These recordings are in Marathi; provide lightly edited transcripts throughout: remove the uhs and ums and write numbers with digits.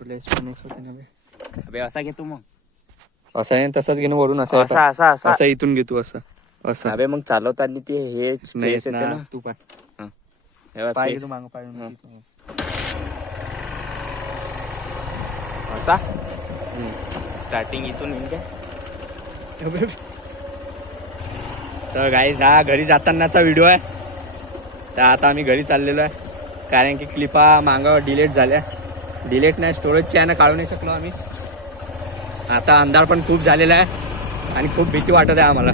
अबे असा घे तू मग. असं आहे तसंच घेणं वरून असं असा असा असा असं इथून घेतो असं असं. अबे मग चालवताना ते हे नाही स्पेस येते ना. तू पाय हे बघ, पाय space. घेतो मागं पाय असा स्टार्टिंग इथून येईल काय. तर गाईज हा घरी जातानाचा व्हिडिओ आहे. तर आता आम्ही घरी चाललेलो आहे कारण की क्लिपा मागं डिलीट झाल्या. डिलीट नाही स्टोरेजच्या यानं काढू नाही शकलो आम्ही. आता अंधार पण खूप झालेला आहे आणि खूप भीती वाटत आहे आम्हाला.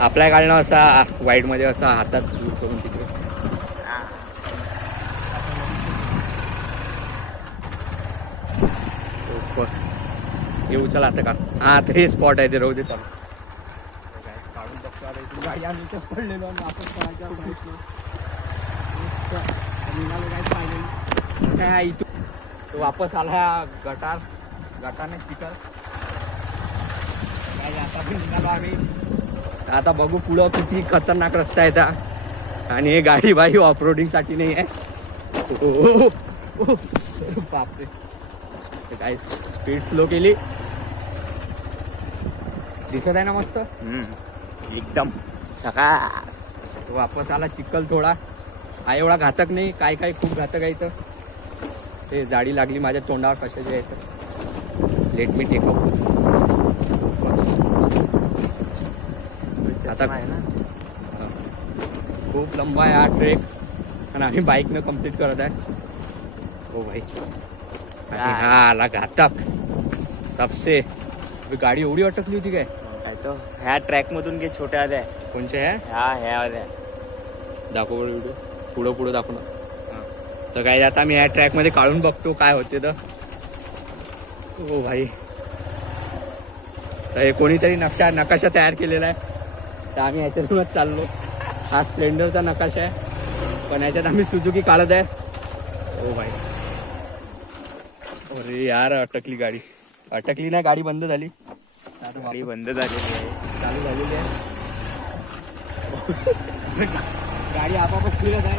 आपल्या काढणं असा वाईटमध्ये असा हातात करून तिकडे येऊ चला आता का. हा आता हे स्पॉट आहे ते राहू दे चला. काढून बघतो आता इथून गाडी आम्ही इथंच पडलेलो आणि आपण काय इथून तो वापस आला गटाने चिखल. आता पण निघालो आम्ही. आता बघू पुढं किती खतरनाक रस्ता आहे त्या. आणि हे गाडी बाई ऑफरोडिंग साठी नाही आहे. बापरे काय स्पीड स्लो केली. दिसत आहे ना मस्त एकदम झकास. वापस आला चिखल थोडा. हा एवढा घातक नाही. काय काय खूप घातक आहे इथं. ते जाडी लागली माझ्या तोंडावर कशाची आहे तर. लेट मी टेक आता आहे ना. खूप लंबा आहे हा ट्रेक आणि आम्ही बाईकनं कम्प्लीट करत आहे. हो भाई हा आला घातक सबसे. गाडी एवढी अटकली होती काय. काय तो ह्या ट्रॅक मधून घे छोट्या आल्या. कोणच्या ह्या आल्या दाखव व्हिडिओ पुढं दाखव ना. तर काय आता मी ह्या ट्रॅकमध्ये काढून बघतो काय होते तर. हो भाई तर हे कोणीतरी नकाशा तयार केलेला आहे. तर आम्ही ह्याच्यातूनच चाललो. हा स्प्लेंडरचा नकाशा आहे पण ह्याच्यात आम्ही सुझुकी काढत आहे. हो भाई अरे यार अटकली गाडी. अटकली ना गाडी बंद झाली. गाडी बंद झालेली आहे. चालू झालेली आहे. गाडी आपापच फिरत आहे.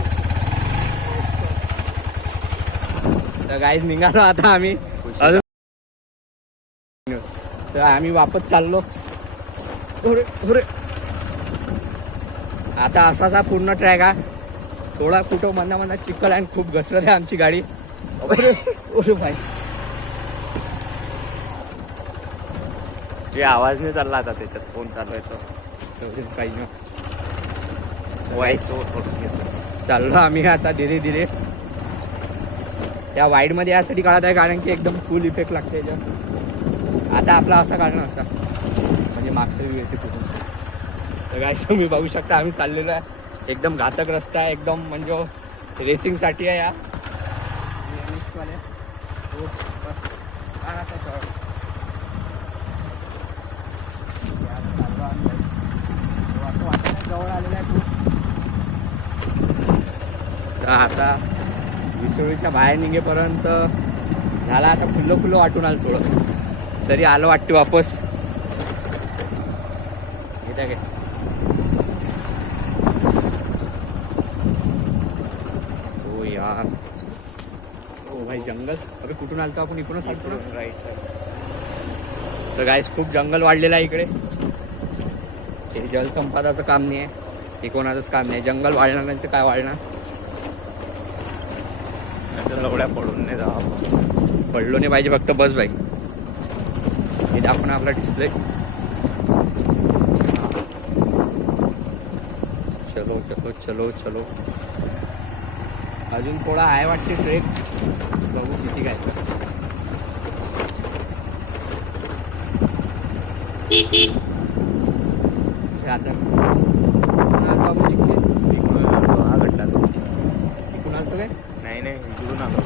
तर गाईज निघालो आता आम्ही अजून. तर आम्ही वापस चाललो. आता असाचा पूर्ण ट्रॅक हा. थोडा कुठं मना चिखल आणि खूप घसरत आहे आमची गाडी. ओरे भाई जे आवाज नाही चालला आता त्याच्यात फोन चालू आहे तो काही नाही. वॉइस चाललो आम्ही आता धीरे धीरे. त्या वाईड मध्ये यासाठी काढत आहे कारण की एकदम फुल इफेक्ट लागते याच्यात. आता आपला असा काढणं असा म्हणजे मागचं व्ह्यू येते कुठून. तर काय तुम्ही बघू शकता आम्ही चाललेलो आहे. एकदम घातक रस्ता आहे एकदम म्हणजे रेसिंगसाठी आहे या. जवळ आलेला आहे खूप. तर आता विसोळीच्या बाहेर निघेपर्यंत झाला. आता फुलं वाटून आलं थोडं तरी आलं वाटते वापस. येत आहे हो यार. हो भाई जंगल. अरे कुठून आलतो आपण. इकडूनच आलतो ना. राईट. तर गाईस खूप जंगल वाढलेलं आहे इकडे. हे जलसंपदाचं काम नाही आहे. हे कोणाचंच काम नाही. जंगल वाढणार नाही तर काय वाढणार. लवड्या पडून नाही जावं. पडलो नाही पाहिजे फक्त बस बाई. हे दाखवून आपला डिस्प्ले. चलो चलो चलो चलो. अजून थोडा आहे वाटते ट्रेक. बघू किती काय. आता आपण इकडे हा घडला तो. इकडून आलतो काय. नाही इकडून आलो.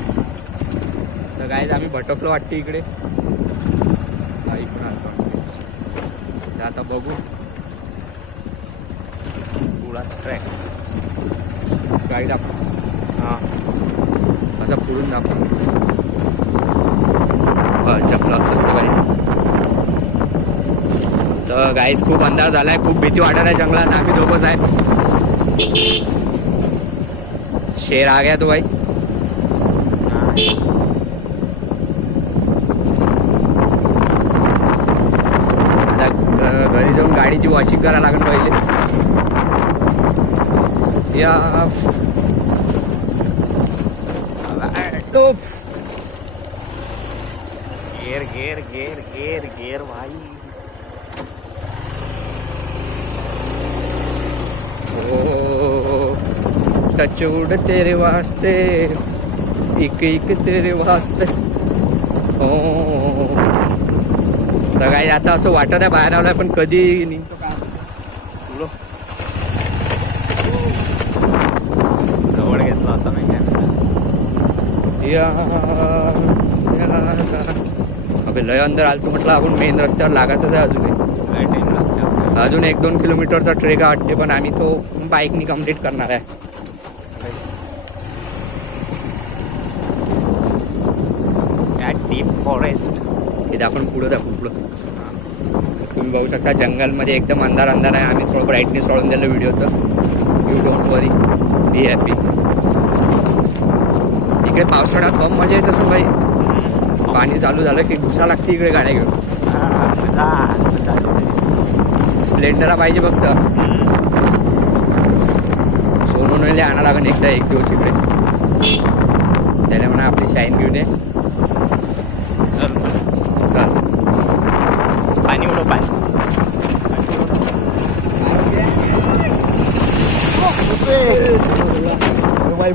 तर काय आम्ही भटकलो वाटते इकडे. हा इकडून आलतो आम्ही. आता बघू पुढाच ट्रॅक. गाडी दाखव. हां आता पुढून दाखव. चपला असंच तर गाडी. तर गाईज खूप अंधार झालाय, खूप भीती वाटत आहे जंगलात. आम्ही दोघंच आहे. शेर आ गया तो भाई. आता घरी जाऊन गाडीची वॉशिंग करायला लागेल पहिले. या गेर गेर गेर गेर गेर भाई. टचूड तेरे वास्ते, एक एक तेरे वास्ते. हो तर काय आता असं वाटत आहे बाहेर आलोय, पण कधी निघतो काय तुलो जवळ घेतला होता नाही काय. या अबे लय अंदर आलतो म्हटलं. आपण मेन रस्त्यावर लागायचंच आहे अजून. अजून 1-2 किलोमीटरचा ट्रेक वाटते, पण आम्ही तो बाईकनी कम्प्लीट करणार आहे. डीप फॉरेस्ट इथे आपण पुढं दाखवू. पुढं तुम्ही बघू शकता जंगलमध्ये एकदम अंधार अंधार आहे. आम्ही थोडं ब्राईटनेस वाढून दिलं व्हिडिओचं. You don't worry, be happy. इकडे पावसाळ्यात बम मजा येत असं भाई. पाणी चालू झालं की घुसा लागते इकडे गाड्या घेऊन. स्प्लेंडरला पाहिजे फक्त. सोनू नयले आणा लागेल एकदा एक दिवस इकडे. त्याला म्हणा आपली शाईन घेऊन ये. चल पाणी उडव पाणी.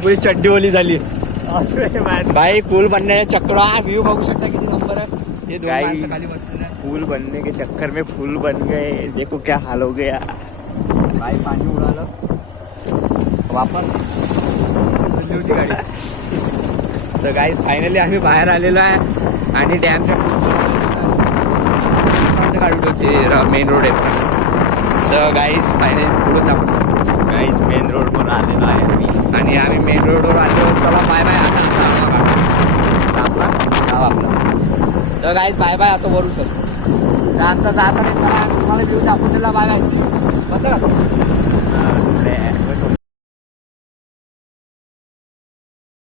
पुरी चड्डी ओली झाली भाई. पूल बनण्याच्या चक्र. व्ह्यू बघू शकता किती नंबर आहे. ते दोन माणसं खाली बसलेले आहे. पुल बनने के चक्कर में फूल बन गए. देखो क्या हाल हो गया भाई. पाणी उडालं वापस होती गाडी. तर गाईज फायनली आम्ही बाहेर आलेलो आहे आणि डॅमच्या काढून होते मेन रोड आहे. तर गाईज फायनली पुढून दाखवतो. गाईज मेन रोड वर आलेलो आहे आम्ही. आणि आम्ही मेन रोडवर आलो. चला बाय बाय. आता असं बघा आपला नाव आपलं. तर गाईज बाय बाय असं बोलू शकतो. तर आमचा जायचा नाही. तुम्हाला जीव दाखवून दिला बाय बाय. बंद का?